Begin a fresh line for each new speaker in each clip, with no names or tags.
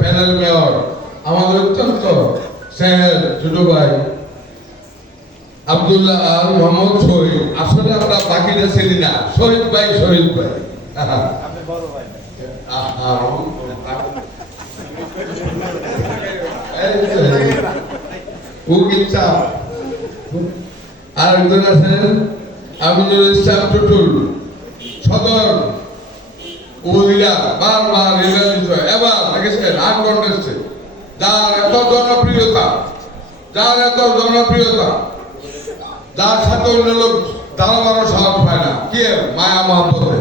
Panel mayor আমাদের অত্যন্ত sir ছোট ভাই আব্দুল্লাহ আর মোহাম্মদ শহীদ। আসলে আমরা বাকিটা ছিলি না। শহীদ ভাই শহীদ ভাই। আর একজন আছেন আমিনুল ইসলাম টুটুল। সদর উপজেলা বারবার নির্বাচিত এবার দেখেছেন আনকন্টেস্টে যার এত জনপ্রিয়তা, যার এত জনপ্রিয়তা, যার সাথে অন্য লোক দাঁড়াবারও সাহস পায় না। কে? মায়া মহব্বতে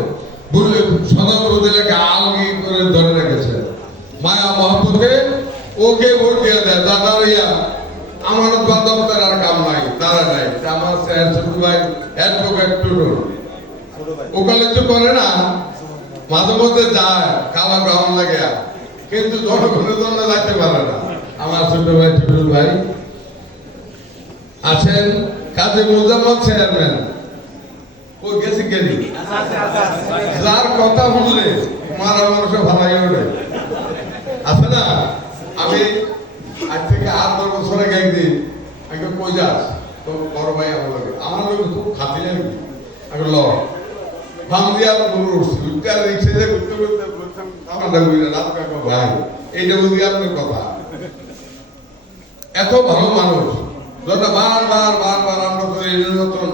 বুঝলে, সদর উপজেলাকে আলগি করে ধরে রেখেছে। মায়া মহব্বতে ওকে ভোট দিয়ে দেয় যা দাঁড়িয়া আমার বান্ধব তার আর কাম নাই তারা নাই। আমার স্যার ছোট ভাই অ্যাডভোকেট টুটুল। ওখানে তো করে না। মাঝে মধ্যে যায় গ্রহণ লাগে। কিন্তু জনগণের জন্য যাইতে পারে না। আমার ছোট ভাই টুটুল ভাই আছেন চেয়ারম্যান। ও গেছে গেলি যার কথা মারা মানুষ ভালাই ওঠে আছে না? আমি আজ থেকে আট, দশ বছর আগে একদিন কই যাস তো বড় ভাই আমার আমার লোক খুব আর কি আমি ভাম দিয়া উঠতে আর যে এইটা বুঝি আপনার কথা। এত ভালো মানুষ যত বারবার বারবার বার বার আমরা তো এই মতন